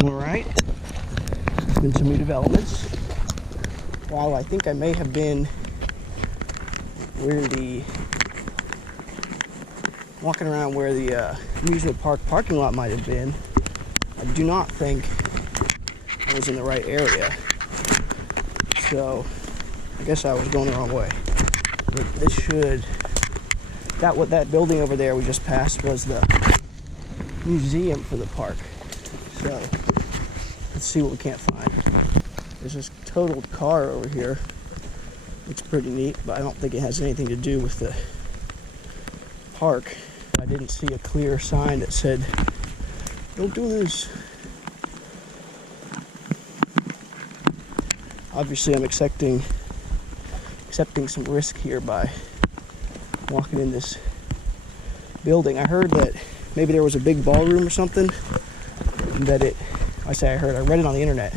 Alright, been some new developments. While I think I may have been walking around where the amusement park parking lot might have been, I do not think I was in the right area. So I guess I was going the wrong way. But that building over there we just passed was the museum for the park. So let's see what we can't find. There's this totaled car over here. Looks pretty neat, but I don't think it has anything to do with the park. I didn't see a clear sign that said, "Don't do this." Obviously, I'm accepting some risk here by walking in this building. I heard that maybe there was a big ballroom or something, and that I read it on the internet,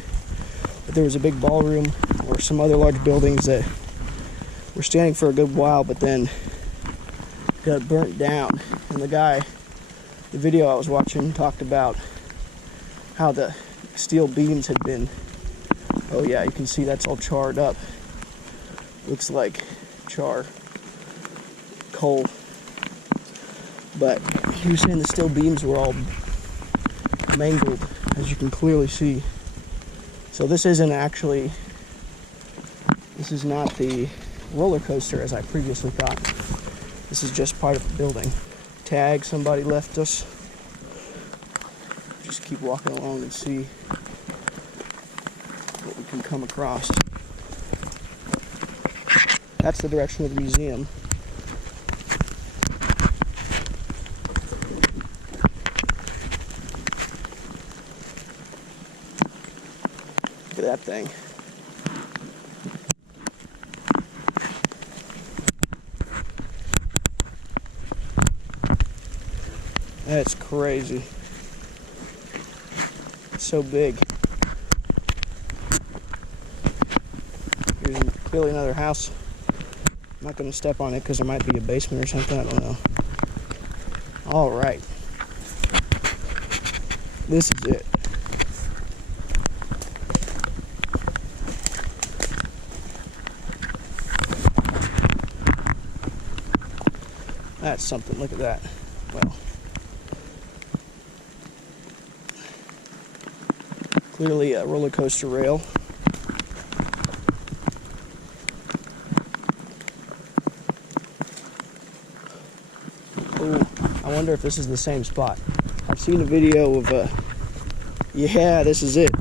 that there was a big ballroom or some other large buildings that were standing for a good while, but then got burnt down. And the video I was watching talked about how the steel beams had been, oh yeah, you can see that's all charred up. Looks like coal. But he was saying the steel beams were all mangled, as you can clearly see. So this is not the roller coaster as I previously thought. This is just part of the building. Tag somebody left us. Just keep walking along and see what we can come across. That's the direction of the museum. Look at that thing. That's crazy. It's so big. Here's clearly another house. I'm not going to step on it because there might be a basement or something. I don't know. All right. This is it. That's something. Look at that. Well, clearly a roller coaster rail. Oh, I wonder if this is the same spot. I've seen a video of yeah, this is it.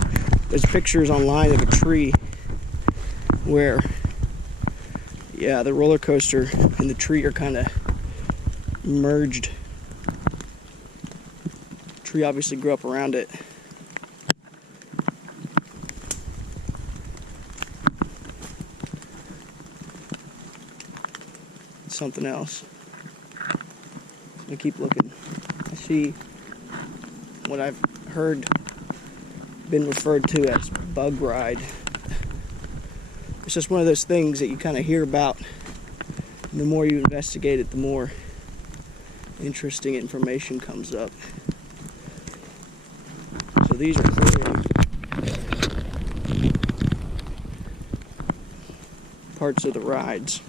There's pictures online of a tree where, yeah, the roller coaster and the tree are kind of merged. The tree obviously grew up around it. Something else. I keep looking. I see what I've heard been referred to as bug ride. It's just one of those things that you kind of hear about, and the more you investigate it, the more interesting information comes up. So these are clearly parts of the rides.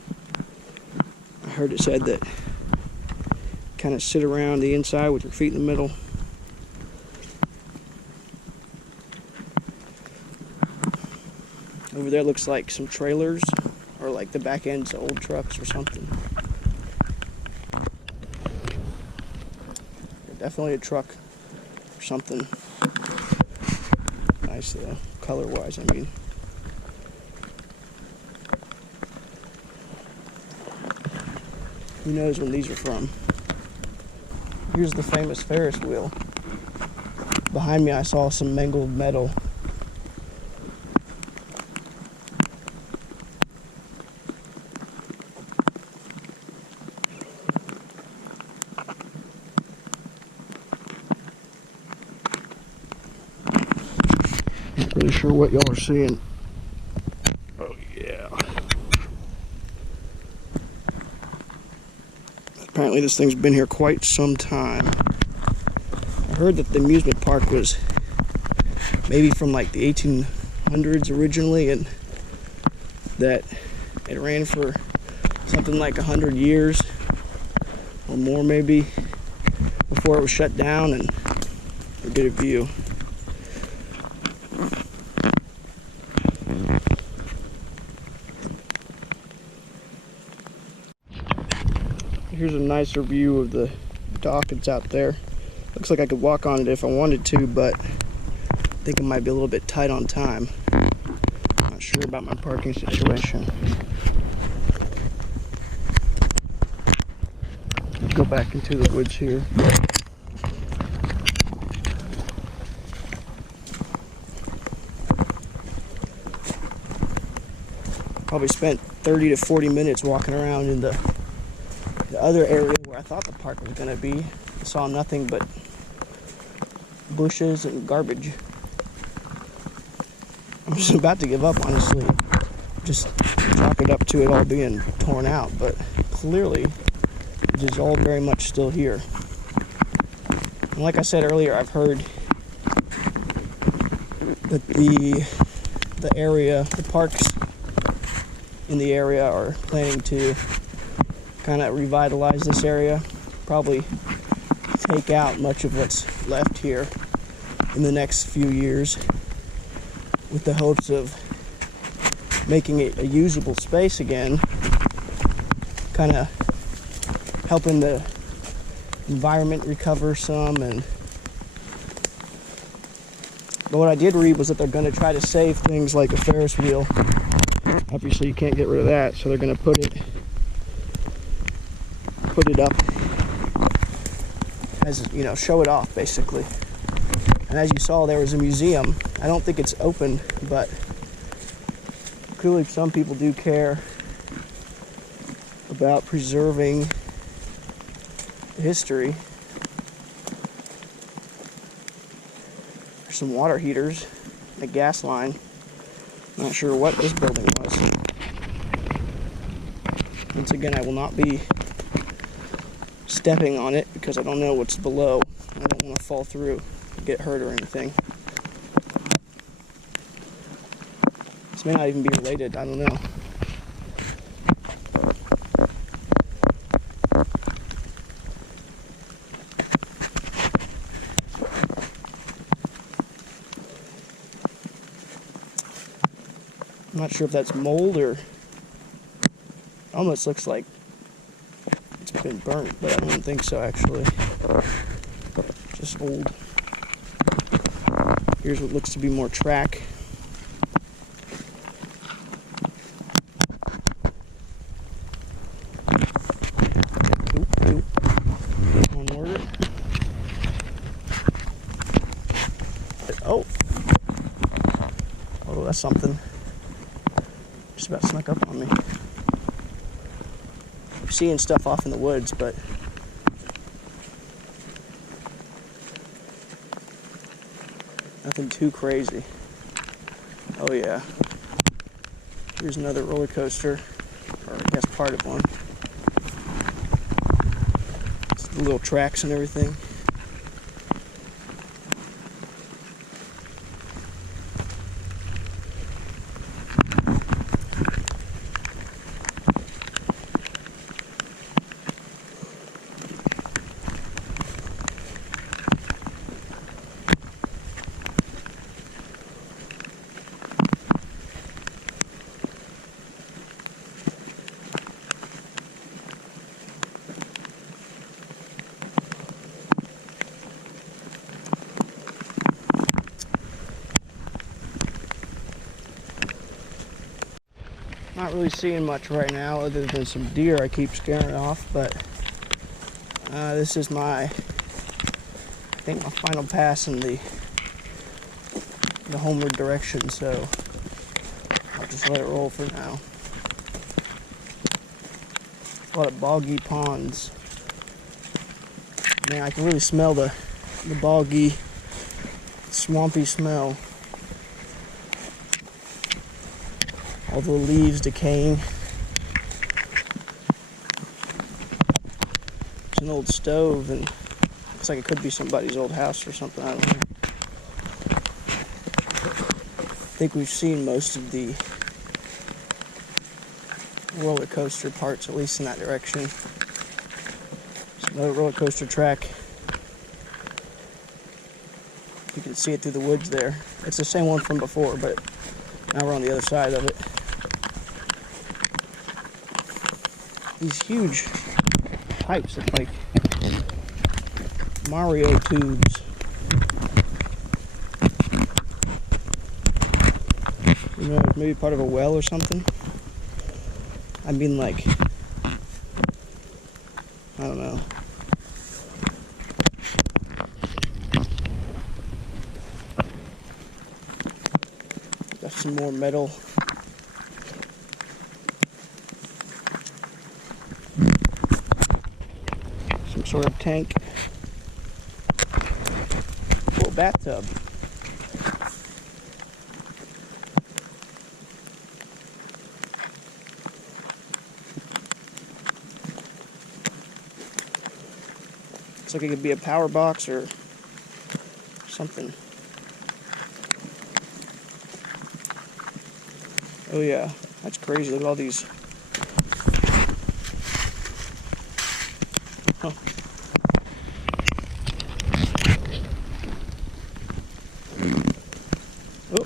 I heard it said that kind of sit around the inside with your feet in the middle. Over there looks like some trailers, or like the back ends of old trucks or something. Definitely a truck or something. Nice though, color-wise, I mean. Who knows when these are from? Here's the famous Ferris wheel. Behind me I saw some mangled metal. Not really sure what y'all are seeing. Oh yeah. Apparently this thing's been here quite some time. I heard that the amusement park was maybe from like the 1800s originally, and that it ran for something like 100 years or more maybe before it was shut down, and we'll get a view. Here's a nicer view of the dock that's out there. Looks like I could walk on it if I wanted to, but I think it might be a little bit tight on time. Not sure about my parking situation. Let's go back into the woods here. Probably spent 30 to 40 minutes walking around in the other area where I thought the park was going to be. I saw nothing but bushes and garbage. I'm just about to give up, honestly. Just chalk it up to it all being torn out, but clearly it is all very much still here. And like I said earlier, I've heard that the area, the parks in the area are planning to kind of revitalize this area, probably take out much of what's left here in the next few years, with the hopes of making it a usable space again, kind of helping the environment recover some. But what I did read was that they're going to try to save things like a Ferris wheel. Obviously you can't get rid of that, so they're going to put it up as, you know, show it off basically. And as you saw, there was a museum. I don't think it's open, but clearly some people do care about preserving history. There's some water heaters, a gas line. Not sure what this building was. Once again, I will not be stepping on it because I don't know what's below. I don't want to fall through, get hurt or anything. This may not even be related, I don't know. I'm not sure if that's mold or almost looks like it's been burnt, but I don't think so actually. Just old. Here's what looks to be more track. One more. Oh, that's something. Just about snuck up on me. I'm seeing stuff off in the woods, but nothing too crazy. Oh yeah. Here's another roller coaster, or I guess part of one. It's the little tracks and everything. Not really seeing much right now other than some deer I keep scaring off, but this is I think my final pass in the homeward direction, so I'll just let it roll for now. A lot of boggy ponds. Man, I can really smell the boggy, swampy smell. All the leaves decaying. It's an old stove, and looks like it could be somebody's old house or something. I don't know. think we've seen most of the roller coaster parts, at least in that direction. There's another roller coaster track. You can see it through the woods there. It's the same one from before, but now we're on the other side of it. These huge pipes look like Mario tubes. You know, maybe part of a well or something. I mean, like, I don't know. Got some more metal. Some sort of tank. Little bathtub. Looks like it could be a power box or something. Oh yeah, that's crazy. Look at all these. Huh. Oh.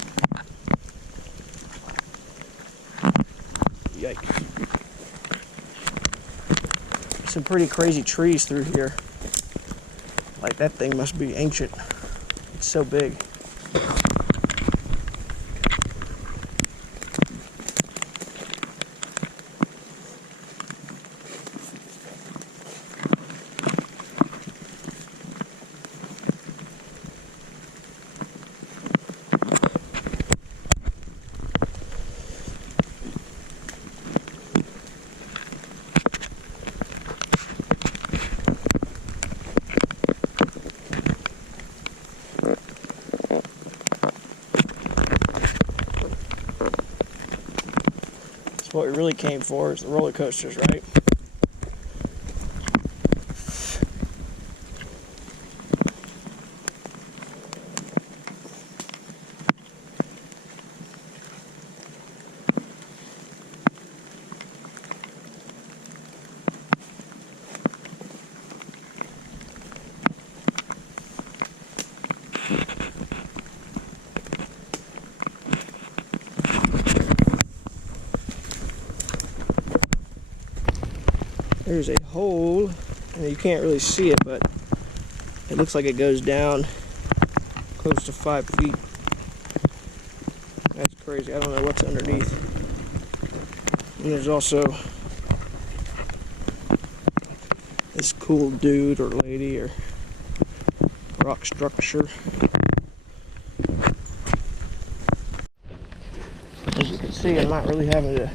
Yikes. Some pretty crazy trees through here. Like, that thing must be ancient. It's so big. What we really came for is the roller coasters, right? There's a hole, and you can't really see it, but it looks like it goes down close to 5 feet. That's crazy. I don't know what's underneath. And there's also this cool dude or lady or rock structure. As you can see, I'm not really having to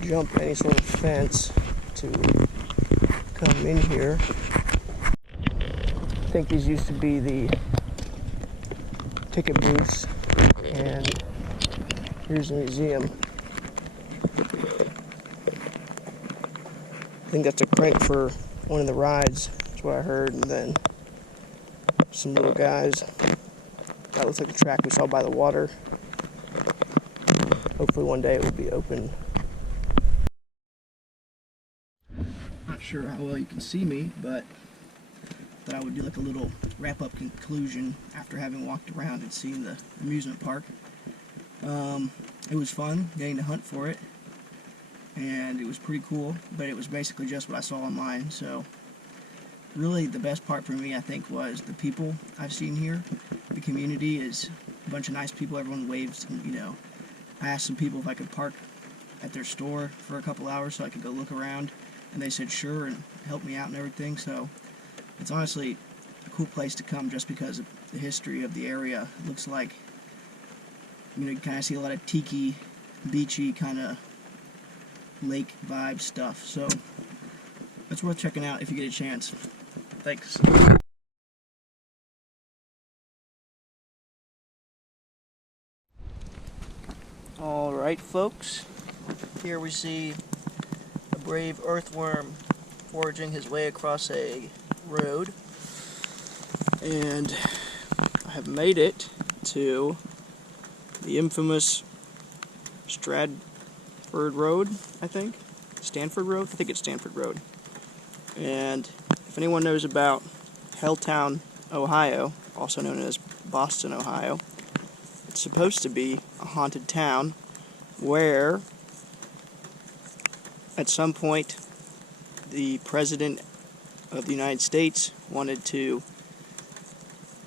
jump any sort of fence to come in here. I think these used to be the ticket booths, and here's the museum. I think that's a crank for one of the rides, that's what I heard, and then some little guys. That looks like the track we saw by the water. Hopefully one day it will be open. Not sure how well you can see me, but thought I would do like a little wrap-up conclusion after having walked around and seen the amusement park. It was fun getting to hunt for it, and it was pretty cool, but it was basically just what I saw online. So really the best part for me, I think, was the people I've seen here. The community is a bunch of nice people. Everyone waves, and, you know, I asked some people if I could park at their store for a couple hours so I could go look around, and they said sure and helped me out and everything. So it's honestly a cool place to come just because of the history of the area. It looks like, you know, you kind of see a lot of tiki, beachy kind of lake vibe stuff. So it's worth checking out if you get a chance. Thanks. Alright folks, here we see a brave earthworm foraging his way across a road, and I have made it to the infamous Stratford Road, I think. Stanford Road? I think it's Stanford Road. And if anyone knows about Helltown, Ohio, also known as Boston, Ohio, it's supposed to be a haunted town where at some point the President of the United States wanted to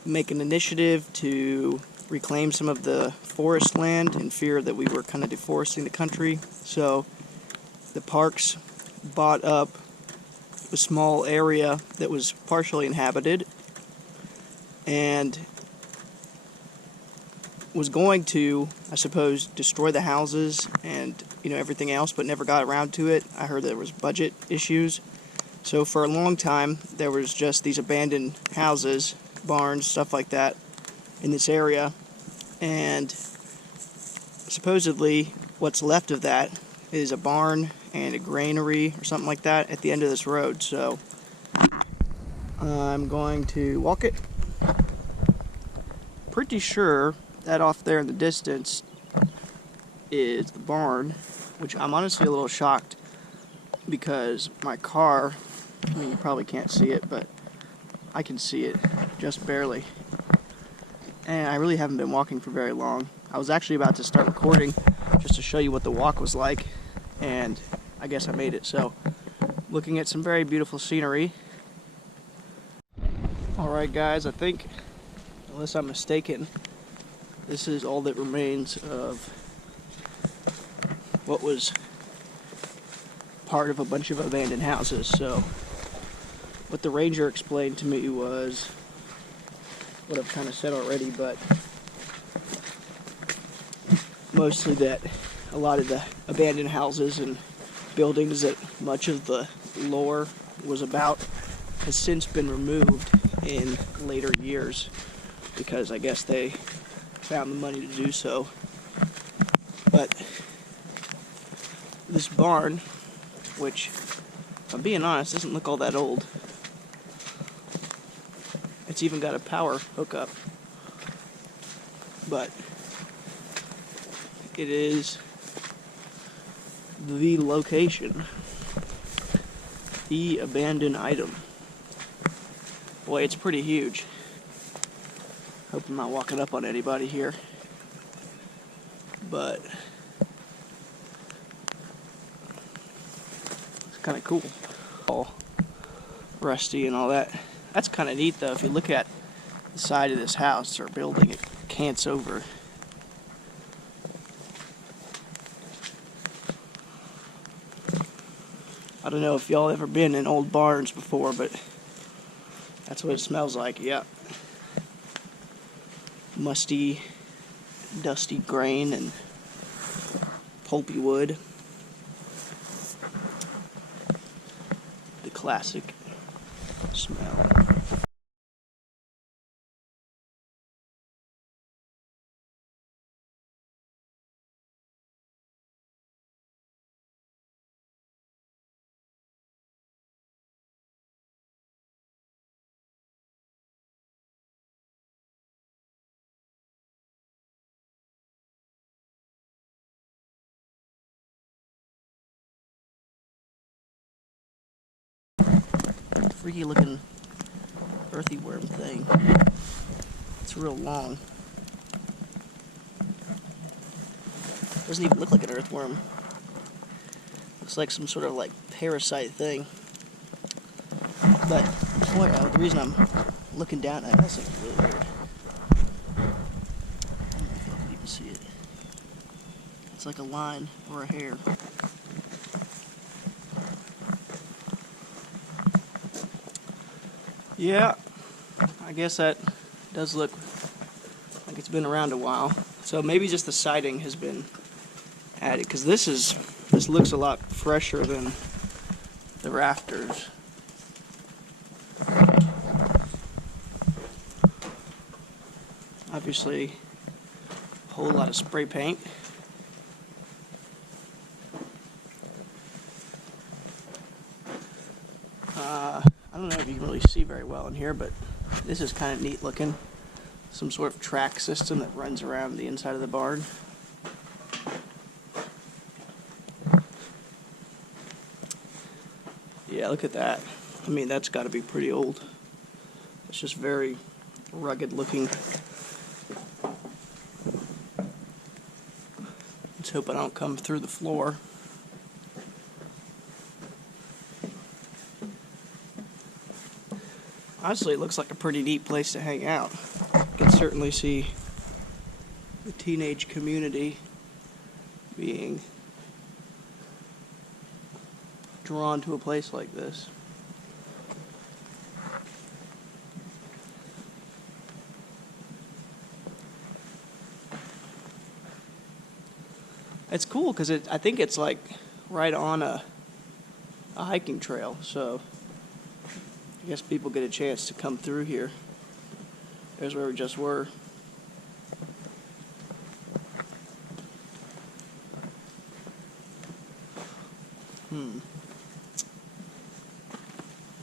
make an initiative to reclaim some of the forest land in fear that we were kind of deforesting the country. So the parks bought up a small area that was partially inhabited and was going to, I suppose, destroy the houses and everything else, but never got around to it. I heard there was budget issues. So for a long time there was just these abandoned houses, barns, stuff like that in this area, and supposedly what's left of that is a barn and a granary or something like that at the end of this road. So I'm going to walk it. Pretty sure that off there in the distance is the barn, which I'm honestly a little shocked because my car, I mean, you probably can't see it, but I can see it just barely. And I really haven't been walking for very long. I was actually about to start recording just to show you what the walk was like, and I guess I made it. So, looking at some very beautiful scenery. Alright guys, I think, unless I'm mistaken, this is all that remains of what was part of a bunch of abandoned houses. So what the ranger explained to me was what I've kind of said already, but mostly that a lot of the abandoned houses and buildings that much of the lore was about has since been removed in later years because I guess they found the money to do so. But this barn, which, if I'm being honest, doesn't look all that old. It's even got a power hookup. But it is the location. The abandoned item. Boy, it's pretty huge. Hope I'm not walking up on anybody here. But it's kind of cool. All rusty and all that. That's kind of neat though. If you look at the side of this house or building, it cants over. I don't know if y'all ever been in old barns before, but that's what it smells like. Yeah. Musty, dusty grain and pulpy wood. The classic smell. Freaky looking earthy worm thing. It's real long. Doesn't even look like an earthworm. Looks like some sort of like parasite thing. But boy, the reason I'm looking down at it, that's like really weird. I don't know if y'all can even see it. It's like a line or a hair. Yeah, I guess that does look like it's been around a while. So maybe just the siding has been added, because this looks a lot fresher than the rafters. Obviously, a whole lot of spray paint. I don't know if you can really see very well in here, but this is kind of neat looking. some sort of track system that runs around the inside of the barn. Yeah, look at that. I mean, that's got to be pretty old. It's just very rugged looking. Let's hope I don't come through the floor. Honestly, it looks like a pretty neat place to hang out. You can certainly see the teenage community being drawn to a place like this. It's cool because I think it's like right on a hiking trail, so I guess people get a chance to come through here. There's where we just were.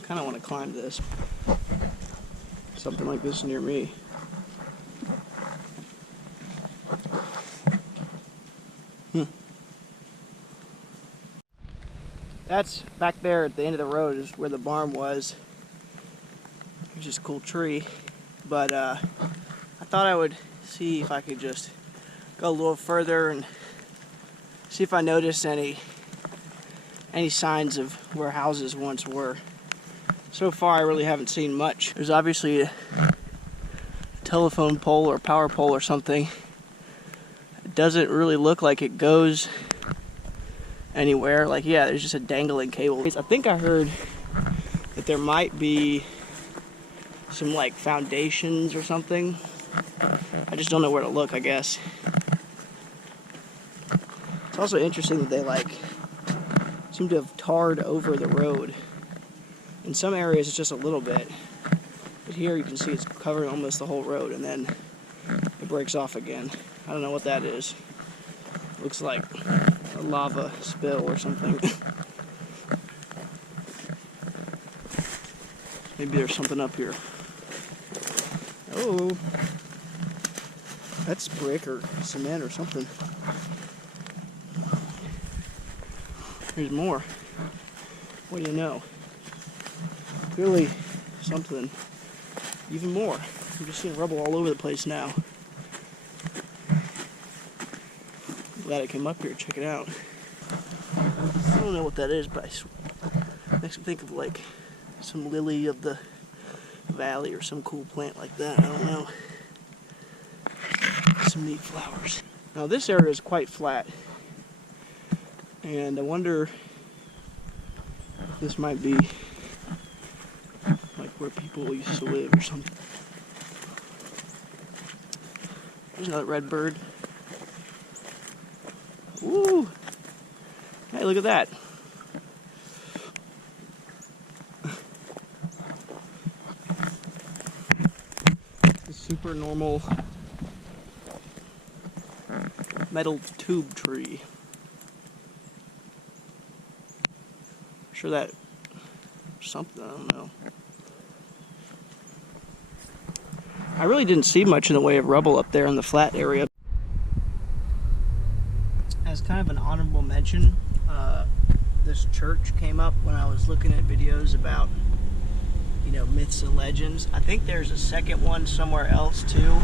Kind of want to climb this. Something like this near me. That's back there at the end of the road is where the barn was. There's this cool tree, but I thought I would see if I could just go a little further and see if I noticed any signs of where houses once were. So far I really haven't seen much. There's obviously a telephone pole or power pole or something. It doesn't really look like it goes anywhere. Like, yeah, there's just a dangling cable. I think I heard that there might be some like foundations or something. I just don't know where to look, I guess. It's also interesting that they like seem to have tarred over the road. In some areas it's just a little bit, but here you can see it's covering almost the whole road, and then it breaks off again. I don't know what that is. Looks like a lava spill or something. Maybe there's something up here. Oh, that's brick or cement or something. There's more. What do you know? Clearly something even more. I'm just seeing rubble all over the place now. Glad I came up here to check it out. I don't know what that is, but it makes me think of like some lily of the valley or some cool plant like that. I don't know. Some neat flowers. Now this area is quite flat, and I wonder if this might be like where people used to live or something. There's another red bird. Woo! Hey, look at that. It's a super normal metal tube tree. I'm sure that something, I don't know. I really didn't see much in the way of rubble up there in the flat area. As kind of an honorable mention, this church came up when I was looking at videos about, you know, myths and legends. I think there's a second one somewhere else too.